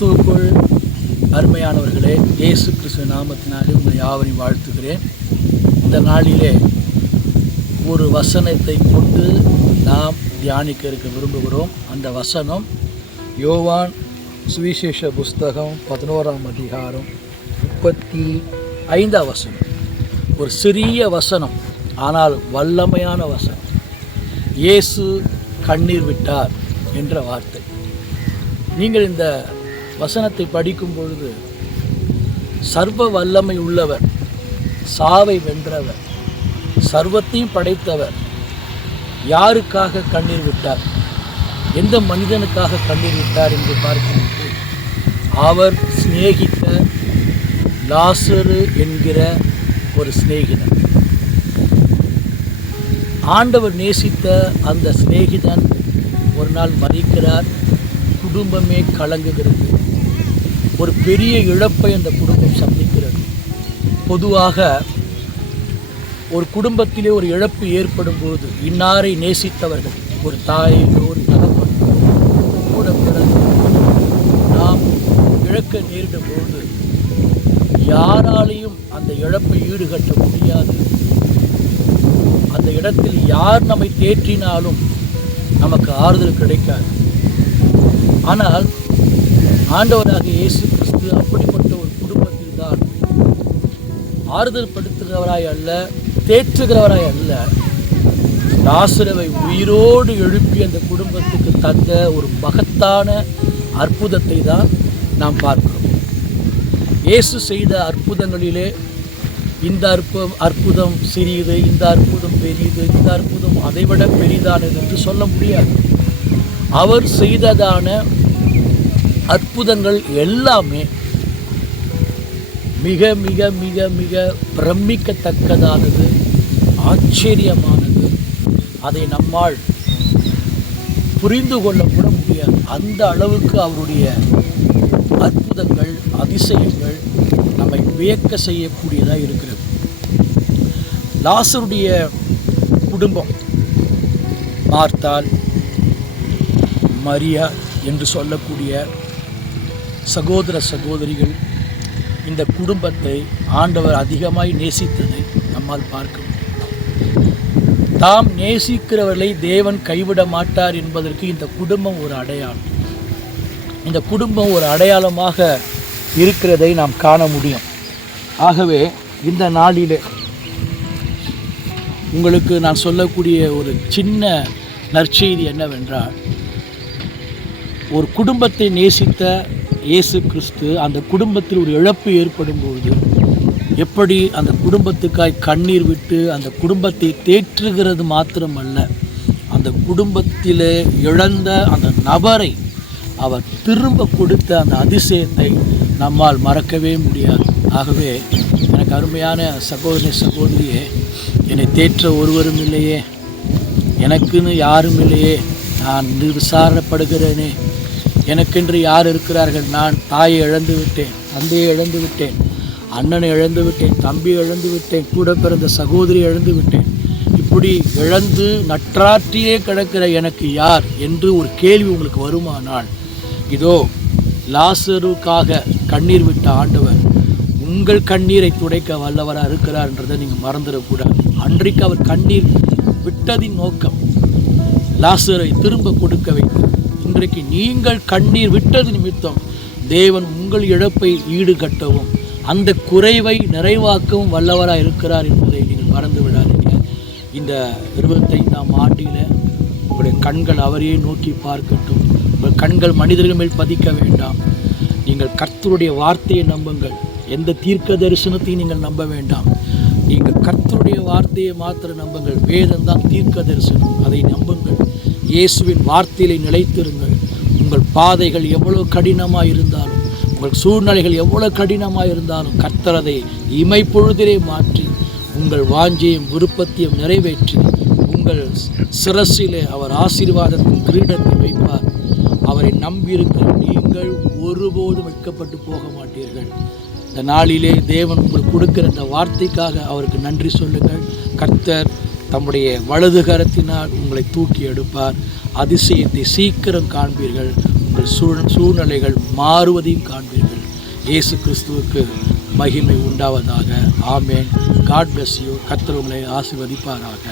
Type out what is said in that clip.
கிறிஸ்துவுக்குள் அருமையானவர்களே, இயேசு கிறிஸ்து நாமத்தினாலே உங்கள் யாவரையும் வாழ்த்துகிறேன். இந்த நாளிலே ஒரு வசனத்தை கொண்டு நாம் தியானிக்க இருக்க விரும்புகிறோம். அந்த வசனம் யோவான் சுவிசேஷ புஸ்தகம் 11ஆம் அதிகாரம் 35ஆம் வசனம். ஒரு சிறிய வசனம், ஆனால் வல்லமையான வசனம். இயேசு கண்ணீர் விட்டார் என்ற வார்த்தை. நீங்கள் இந்த வசனத்தை படிக்கும் பொழுது சர்வ வல்லமை உள்ளவர், சாவை வென்றவர், சர்வத்தையும் படைத்தவர் யாருக்காக கண்ணீர் விட்டார், எந்த மனிதனுக்காக கண்ணீர் விட்டார் என்று பார்க்கும்போது அவர் சிநேகித்த லாசரு என்கிற ஒரு சிநேகிதன், ஆண்டவர் நேசித்த அந்த சிநேகிதன் ஒரு நாள் மரிக்கிறார். குடும்பமே கலங்குகிறது. ஒரு பெரிய இழப்பை அந்த குடும்பம் சந்திக்கிறது. பொதுவாக ஒரு குடும்பத்திலே ஒரு இழப்பு ஏற்படும் போது இன்னாரை நேசித்தவர்கள், ஒரு தாயோ ஒரு தகப்பனோ கூட பிறந்து நாம் இழக்க நேரிடும் போது யாராலையும் அந்த இழப்பை ஈடுகட்ட முடியாது. அந்த இடத்தில் யார் நம்மை தேற்றினாலும் நமக்கு ஆறுதல் கிடைக்காது. ஆனால் ஆண்டவராக இயேசு கிறிஸ்து அப்படிப்பட்ட ஒரு குடும்பத்தில் தான் ஆறுதல் படுத்துகிறவராய் அல்ல, தேற்றுகிறவராய் அல்ல, லாசருவை உயிரோடு எழுப்பி அந்த குடும்பத்துக்கு தந்த ஒரு மகத்தான அற்புதத்தை தான் நாம் பார்க்கிறோம். இயேசு செய்த அற்புதங்களிலே இந்த அற்புதம் சிறியது, இந்த அற்புதம் பெரியது, இந்த அற்புதம் அதைவிட பெரிதானது என்று சொல்ல முடியாது. அவர் செய்ததான அற்புதங்கள் எல்லாமே மிக மிக மிக மிக பிரமிக்கத்தக்கதானது, ஆச்சரியமானது. அதை நம்மால் புரிந்து கொள்ளக்கூட முடியாது. அந்த அளவுக்கு அவருடைய அற்புதங்கள், அதிசயங்கள் நம்மை வியக்க செய்யக்கூடியதாக இருக்கிறது. லாசருடைய குடும்பம், மார்த்தாள், மரியா என்று சொல்லக்கூடிய சகோதர சகோதரிகள், இந்த குடும்பத்தை ஆண்டவர் அதிகமாய் நேசித்ததை நம்மால் பார்க்க முடியும். தாம் நேசிக்கிறவர்களை தேவன் கைவிட மாட்டார் என்பதற்கு இந்த குடும்பம் ஒரு அடையாளம். இந்த குடும்பம் ஒரு அடையாளமாக இருக்கிறதை நாம் காண முடியும். ஆகவே இந்த நாளிலே உங்களுக்கு நான் சொல்லக்கூடிய ஒரு சின்ன நற்செய்தி என்னவென்றால், ஒரு குடும்பத்தை நேசித்த இயேசு கிறிஸ்து அந்த குடும்பத்தில் ஒரு இழப்பு ஏற்படும் பொழுது எப்படி அந்த குடும்பத்துக்காய் கண்ணீர் விட்டு அந்த குடும்பத்தை தேற்றுகிறது மாத்திரமல்ல, அந்த குடும்பத்திலே இழந்த அந்த நபரை அவர் திரும்ப கொடுத்த அந்த அதிசயத்தை நம்மால் மறக்கவே முடியாது. ஆகவே எனக்கு அருமையான சகோதரி சகோதரியே, என்னை தேற்ற ஒருவரும் இல்லையே, எனக்குன்னு யாரும் இல்லையே, நான் விசாரப்படுகிறேனே, எனக்கென்று யார் இருக்கிறார்கள்? நான் தாயை இழந்து விட்டேன், தந்தையை இழந்து விட்டேன், அண்ணனை இழந்து விட்டேன், தம்பியை இழந்து விட்டேன், கூட பிறந்த சகோதரியை இழந்து விட்டேன். இப்படி இழந்து நற்றாற்றியே கிடக்கிற எனக்கு யார் என்று ஒரு கேள்வி உங்களுக்கு வருமானால், இதோ லாசருக்காக கண்ணீர் விட்ட ஆண்டவர் உங்கள் கண்ணீரை துடைக்க வல்லவராக இருக்கிறார் என்றதை நீங்கள் மறந்துடக்கூடாது. அன்றைக்கு அவர் கண்ணீர் விட்டதின் நோக்கம் லாசரை திரும்ப கொடுக்க வைத்து, இன்றைக்கு நீங்கள் கண்ணீர் விட்டது நிமித்தம் தேவன் உங்கள் இழப்பை ஈடுகட்டவும் அந்த குறைவை நிறைவாக்கவும் வல்லவராக இருக்கிறார் என்பதை நீங்கள் மறந்து விடாதீங்க. இந்த 25ஆம் ஆண்டில் உங்களுடைய கண்கள் அவரையே நோக்கி பார்க்கட்டும். உங்கள் கண்கள் மனிதர்கள் மேல் பதிக்க வேண்டாம். நீங்கள் கர்த்தருடைய வார்த்தையை நம்புங்கள். எந்த தீர்க்க தரிசனத்தையும் நீங்கள் நம்ப வேண்டாம். நீங்கள் கர்த்தருடைய வார்த்தையை மாத்திரம் நம்புங்கள். வேதம் தான் தீர்க்க தரிசனம், அதை நம்புங்கள். இயேசுவின் வார்த்தையிலே நிலைத்திருங்கள். உங்கள் பாதைகள் எவ்வளோ கடினமாக இருந்தாலும், உங்கள் சூழ்நிலைகள் எவ்வளோ கடினமாக இருந்தாலும், கர்த்தர் அதை இமைப்பொழுதிலே மாற்றி உங்கள் வாஞ்சையும் விருப்பத்தையும் நிறைவேற்றி உங்கள் சிரசிலே அவர் ஆசீர்வாதத்தின் கிரீடத்தை வைப்பார். அவரை நம்பியிருக்கிற நீங்கள் ஒருபோதும் வெட்கப்பட்டு போக மாட்டீர்கள். இந்த நாளிலே தேவன் உங்களுக்கு கொடுக்கிற இந்த வார்த்தைக்காக அவருக்கு நன்றி சொல்லுங்கள். கர்த்தர் தம்முடைய வலது கரத்தினால் உங்களை தூக்கி எடுப்பார். அதிசயத்தை சீக்கிரம் காண்பீர்கள். உங்கள் சூழ்நிலைகள் மாறுவதையும் காண்பீர்கள். இயேசு கிறிஸ்துவுக்கு மகிமை உண்டாவதாக. ஆமென். God bless you. கர்த்தர் உங்களை ஆசீர்வதிப்பாராக.